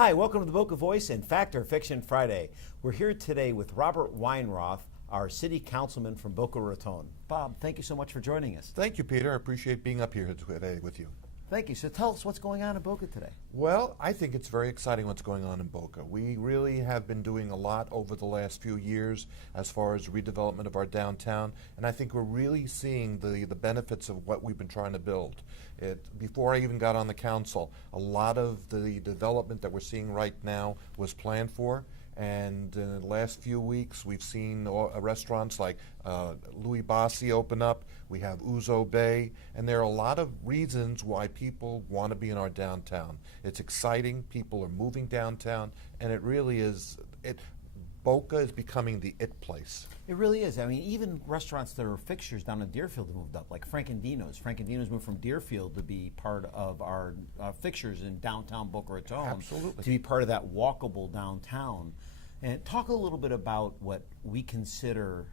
Hi, welcome to the Boca Voice and Fact or Fiction Friday. We're here today with Robert Weinroth, our city councilman from Boca Raton. Bob, thank you so much for joining us. Thank you, Peter. I appreciate being up here today with you. Thank you. So tell us what's going on in Boca today. Well, I think it's very exciting what's going on in Boca. We really have been doing a lot over the last few years as far as redevelopment of our downtown, and I think we're really seeing the benefits of what we've been trying to build. Before I even got on the council, a lot of the development that we're seeing right now was planned for. And in the last few weeks, we've seen restaurants like Louis Bassi open up. We have Uzo Bay, and there are a lot of reasons why people want to be in our downtown. It's exciting. People are moving downtown, and it really is. Boca is becoming the it place. It really is. I mean, even restaurants that are fixtures down in Deerfield have moved up, like Frank and Dino's. Frank and Dino's moved from Deerfield to be part of our fixtures in downtown Boca Raton. Absolutely. To be part of that walkable downtown. And talk a little bit about what we consider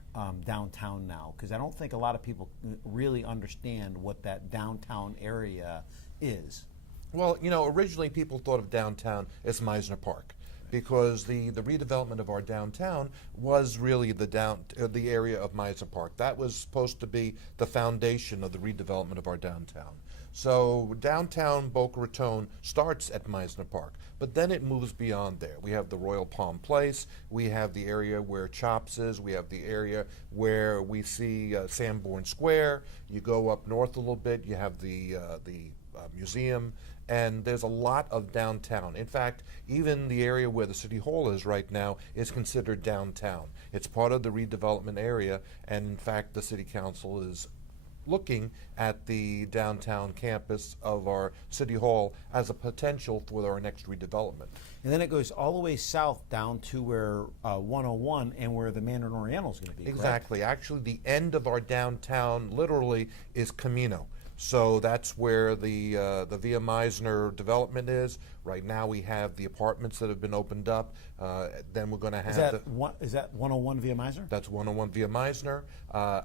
downtown now, because I don't think a lot of people really understand what that downtown area is. Well, originally people thought of downtown as Meisner Park, because the redevelopment of our downtown was really the area of Meisner Park. That was supposed to be the foundation of the redevelopment of our downtown. So downtown Boca Raton starts at Meisner Park, but then it moves beyond there. We have the Royal Palm Place, we have the area where Chops is, we have the area where we see Sanborn Square. You go up north a little bit, you have the museum, and there's a lot of downtown. In fact, even the area where the City Hall is right now is considered downtown. It's part of the redevelopment area, and in fact, the City Council is looking at the downtown campus of our City Hall as a potential for our next redevelopment. And then it goes all the way south down to where 101 and where the Mandarin Oriental is going to be. Exactly. Correct? Actually, the end of our downtown literally is Camino. So that's where the Via Meisner development is. Right now we have the apartments that have been opened up. Then we're going to have is that 101 Via Meisner? That's 101 Via Meisner.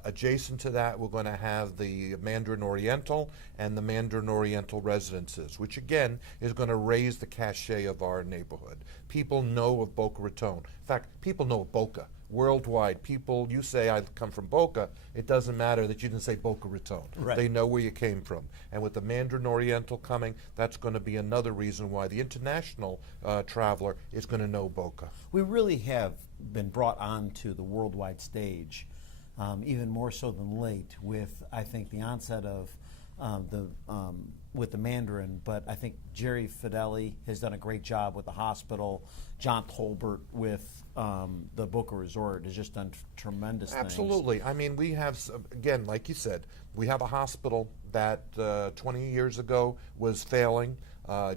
Adjacent to that, we're going to have the Mandarin Oriental and the Mandarin Oriental residences, which again is going to raise the cachet of our neighborhood. People know of Boca Raton. In fact, people know of Boca. Worldwide, you say I come from Boca, it doesn't matter that you didn't say Boca Raton. Right. They know where you came from. And with the Mandarin Oriental coming, that's going to be another reason why the international traveler is going to know Boca. We really have been brought onto the worldwide stage, even more so than late, with, I think, the onset of with the Mandarin, but I think Jerry Fideli has done a great job with the hospital. John Tolbert with the Boca Resort has just done tremendous things. Absolutely. I mean, we have, again, like you said, we have a hospital that 20 years ago was failing.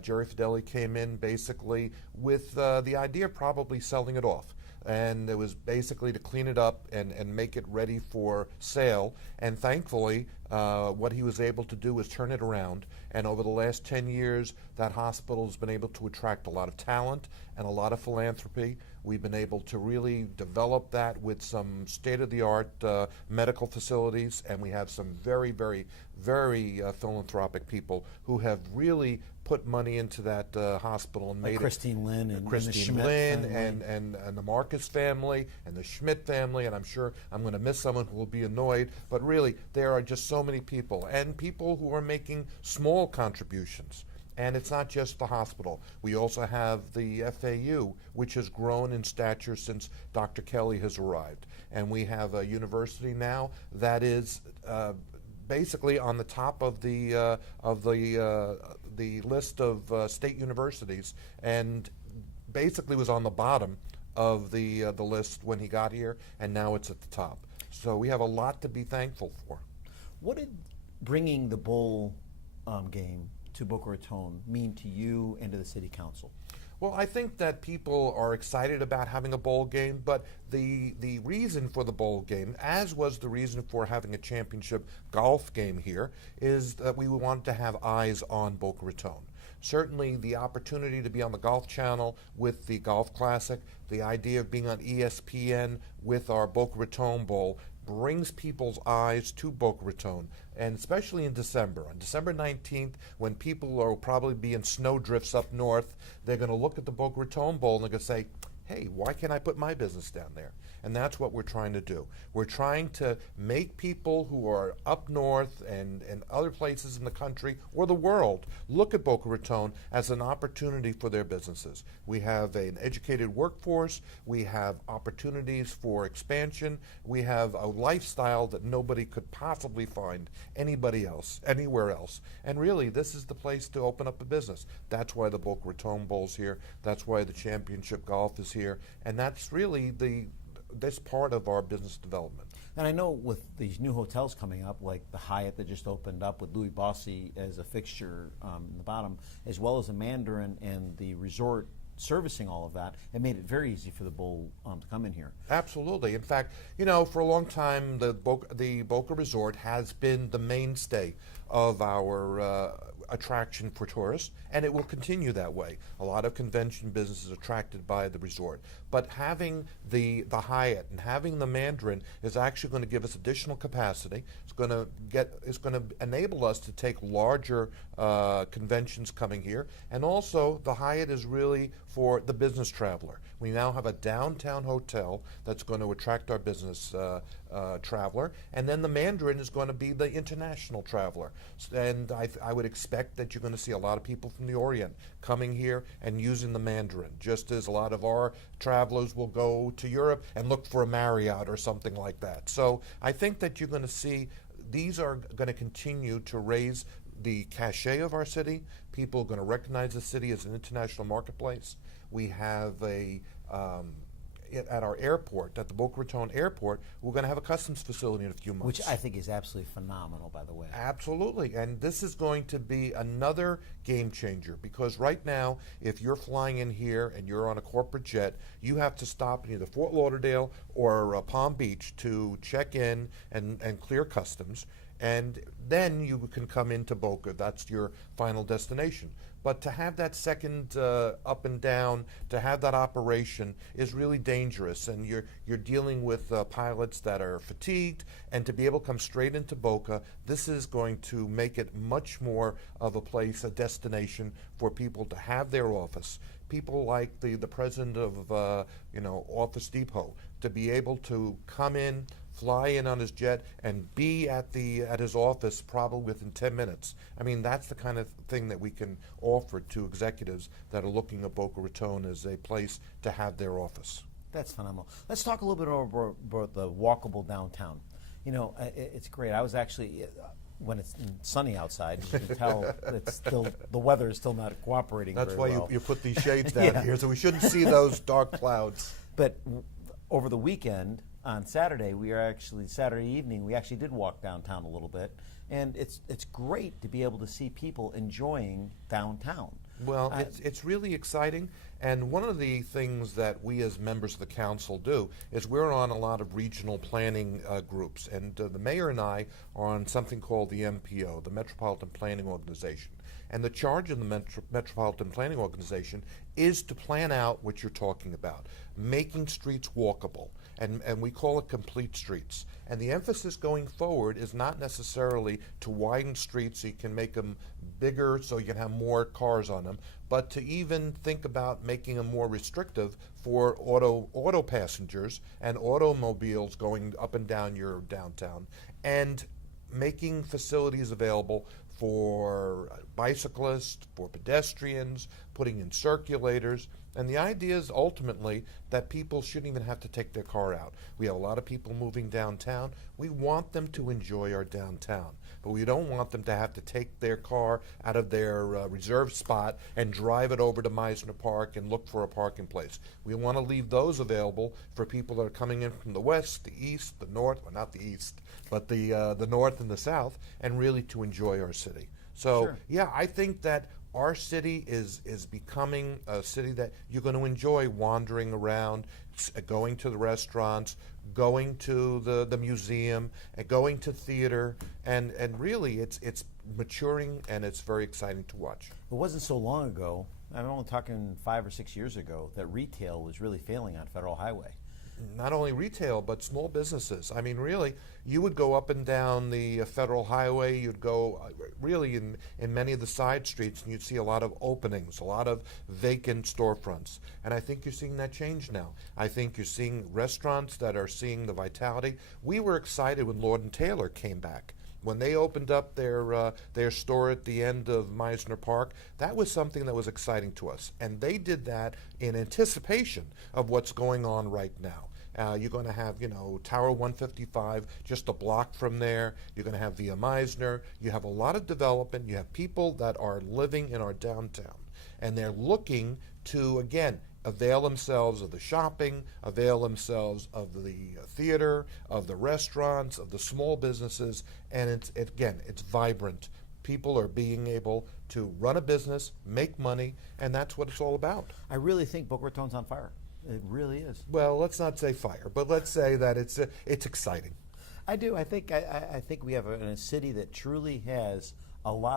Jerry Fideli came in basically with the idea of probably selling it off. And it was basically to clean it up and make it ready for sale. And thankfully, what he was able to do was turn it around. And over the last 10 years, that hospital has been able to attract a lot of talent and a lot of philanthropy. We've been able to really develop that with some state-of-the-art medical facilities, and we have some very, very, very philanthropic people who have really put money into that hospital and like made Christine Lynn and Christine the Lynn family. and the Marcus family and the Schmidt family, and I'm sure I'm going to miss someone who will be annoyed, but really there are just so many people, and people who are making small contributions. And it's not just the hospital. We also have the FAU, which has grown in stature since Dr. Kelly has arrived. And we have a university now that is basically on the top of the list of state universities, and basically was on the bottom of the list when he got here, and now it's at the top. So we have a lot to be thankful for. What did bringing the bowl game to Boca Raton mean to you and to the City Council? Well, I think that people are excited about having a bowl game, but the reason for the bowl game, as was the reason for having a championship golf game here, is that we wanted to have eyes on Boca Raton. Certainly the opportunity to be on the Golf Channel with the Golf Classic, the idea of being on ESPN with our Boca Raton Bowl brings people's eyes to Boca Raton, and especially in December. On December 19th, when people will probably be in snowdrifts up north, they're going to look at the Boca Raton Bowl and they're going to say, hey, why can't I put my business down there? And that's what we're trying to do. We're trying to make people who are up north and other places in the country or the world look at Boca Raton as an opportunity for their businesses. We have an educated workforce. We have opportunities for expansion. We have a lifestyle that nobody could possibly find anybody else, anywhere else. And really, this is the place to open up a business. That's why the Boca Raton Bowl's here. That's why the championship golf is here. And that's really this part of our business development. And I know with these new hotels coming up, like the Hyatt that just opened up with Louis Bossi as a fixture in the bottom, as well as the Mandarin and the resort servicing all of that, it made it very easy for the Bowl to come in here. Absolutely. In fact, for a long time, the Boca Resort has been the mainstay of our attraction for tourists, and it will continue that way. A lot of convention business is attracted by the resort. But having the Hyatt and having the Mandarin is actually going to give us additional capacity. It's going to enable us to take larger conventions coming here. And also, the Hyatt is really for the business traveler. We now have a downtown hotel that's going to attract our business traveler, and then the Mandarin is going to be the international traveler. And I would expect that you're going to see a lot of people from the Orient coming here and using the Mandarin, just as a lot of our travelers will go to Europe and look for a Marriott or something like that. So I think that you're going to see these are going to continue to raise the cachet of our city. People are going to recognize the city as an international marketplace. We have at our airport, at the Boca Raton Airport, we're going to have a customs facility in a few months. Which I think is absolutely phenomenal, by the way. Absolutely. And this is going to be another game changer, because right now, if you're flying in here and you're on a corporate jet, you have to stop in either Fort Lauderdale or Palm Beach to check in and clear customs. And then you can come into Boca. That's your final destination. But to have that second up and down, to have that operation is really dangerous. And you're dealing with pilots that are fatigued. And to be able to come straight into Boca, this is going to make it much more of a place, a destination for people to have their office. People like the president of Office Depot, to be able to come in, fly in on his jet, and be at his office probably within 10 minutes. I mean, that's the kind of thing that we can offer to executives that are looking at Boca Raton as a place to have their office. That's phenomenal. Let's talk a little bit about the walkable downtown. It's great. I was actually, when it's sunny outside, you can tell it's still, the weather is still not cooperating That's very why well. you put these shades down Yeah. here, so we shouldn't see those dark clouds. But over the weekend, on Saturday, Saturday evening, we actually did walk downtown a little bit, and it's great to be able to see people enjoying downtown. Well, it's really exciting, and one of the things that we as members of the council do is we're on a lot of regional planning groups, and the mayor and I are on something called the MPO, the Metropolitan Planning Organization. And the charge of the Metropolitan Planning Organization is to plan out what you're talking about, making streets walkable. And we call it complete streets. And the emphasis going forward is not necessarily to widen streets so you can make them bigger so you can have more cars on them, but to even think about making them more restrictive for auto passengers and automobiles going up and down your downtown, and making facilities available for bicyclists, for pedestrians, putting in circulators. And the idea is ultimately that people shouldn't even have to take their car out. We have a lot of people moving downtown. We want them to enjoy our downtown, but we don't want them to have to take their car out of their reserved spot and drive it over to Meisner Park and look for a parking place. We want to leave those available for people that are coming in from the west, the east, the north, well, not the east, but the north and the south, and really to enjoy our city. So, Sure. Yeah, I think that our city is becoming a city that you're going to enjoy wandering around, going to the restaurants, going to the museum, and going to theater, and really it's maturing, and it's very exciting to watch. It wasn't so long ago, I'm only talking 5 or 6 years ago, that retail was really failing on Federal Highway. not only retail, but small businesses. I mean, really, you would go up and down the federal highway, you'd go really in many of the side streets, and you'd see a lot of openings, a lot of vacant storefronts. And I think you're seeing that change now. I think you're seeing restaurants that are seeing the vitality. We were excited when Lord & Taylor came back. When they opened up their store at the end of Meisner Park, that was something that was exciting to us. And they did that in anticipation of what's going on right now. You're going to have, Tower 155 just a block from there. You're going to have Via Meisner. You have a lot of development. You have people that are living in our downtown. And they're looking to, again, avail themselves of the shopping, avail themselves of the theater, of the restaurants, of the small businesses, and it's vibrant. People are being able to run a business, make money, and that's what it's all about. I really think Boca Raton's on fire. It really is. Well, let's not say fire, but let's say that it's exciting. I do. I think we have a city that truly has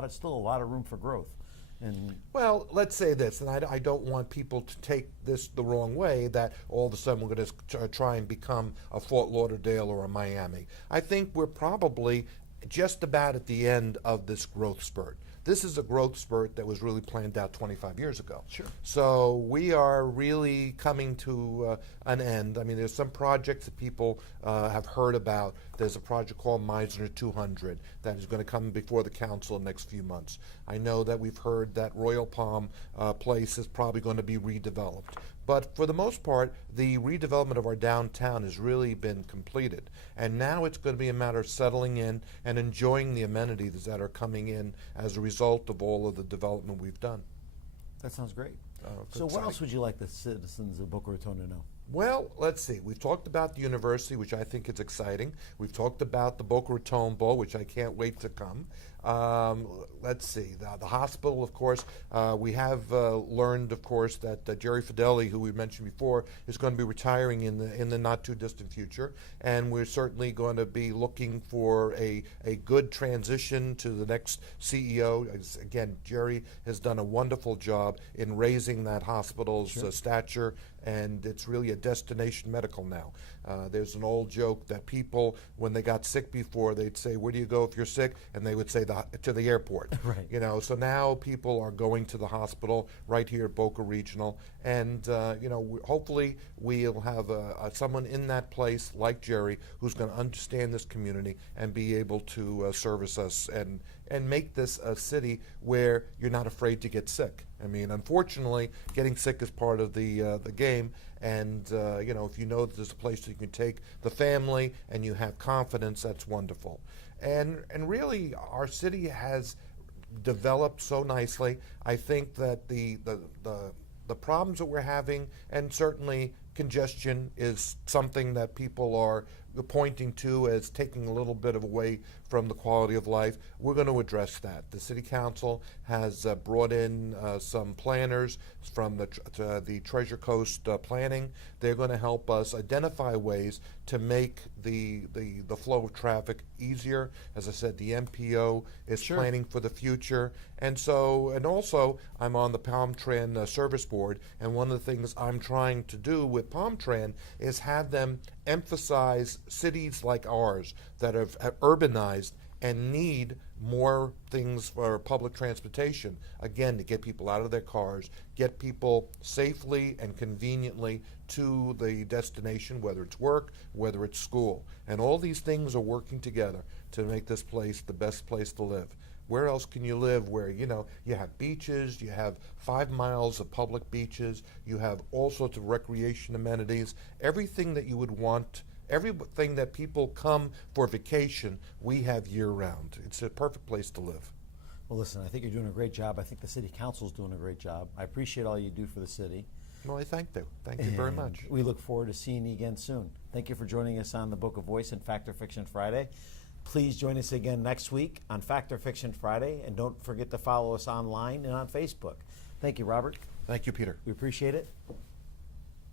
still a lot of room for growth. And well, let's say this, and I don't want people to take this the wrong way, that all of a sudden we're going to try and become a Fort Lauderdale or a Miami. I think we're probably just about at the end of this growth spurt. This is a growth spurt that was really planned out 25 years ago. Sure. So we are really coming to an end. I mean, there's some projects that people have heard about. There's a project called Meisner 200 that is going to come before the council in the next few months. I know that we've heard that Royal Palm Place is probably going to be redeveloped. But for the most part, the redevelopment of our downtown has really been completed. And now it's going to be a matter of settling in and enjoying the amenities that are coming in as a result of all of the development we've done. that sounds great. So exciting. what else would you like the citizens of Boca Raton to know? Well, let's see. We've talked about the university, which I think is exciting. We've talked about the Boca Raton Bowl, which I can't wait to come. Let's see. The hospital, of course. We have learned, of course, that Jerry Fideli, who we mentioned before, is going to be retiring in the not too distant future, and we're certainly going to be looking for a good transition to the next CEO. Again, Jerry has done a wonderful job in raising that hospital's stature, and it's really a destination medical now. There's an old joke that people, when they got sick before, they'd say, "Where do you go if you're sick?" And they would say to the airport. Right. You know, so now people are going to the hospital right here at Boca Regional, and hopefully we'll have someone in that place like Jerry who's going to understand this community and be able to service us and make this a city where you're not afraid to get sick. I mean, unfortunately, getting sick is part of the game, and if you know that there's a place that you can take the family and you have confidence, that's wonderful. And really, our city has developed so nicely. I think that the problems that we're having, and certainly congestion, is something that people are pointing to as taking a little bit away from the quality of life. We're going to address that. The City Council has brought in some planners from the Treasure Coast Planning. They're going to help us identify ways to make the flow of traffic easier. As I said, the MPO is planning for the future. And also, I'm on the PalmTran Service Board, and one of the things I'm trying to do with PalmTran is have them emphasize cities like ours that have urbanized and need more things for public transportation, again, to get people out of their cars, get people safely and conveniently to the destination, whether it's work, whether it's school. And all these things are working together to make this place the best place to live. Where else can you live where, you have beaches, you have 5 miles of public beaches, you have all sorts of recreation amenities, everything that you would want, everything that people come for vacation, we have year-round. It's a perfect place to live. Well, listen, I think you're doing a great job. I think the City Council's doing a great job. I appreciate all you do for the city. Well, I thank you. Thank you very much. We look forward to seeing you again soon. Thank you for joining us on the Book of Voice and Fact or Fiction Friday. Please join us again next week on Fact or Fiction Friday, and don't forget to follow us online and on Facebook. Thank you, Robert. Thank you, Peter. We appreciate it.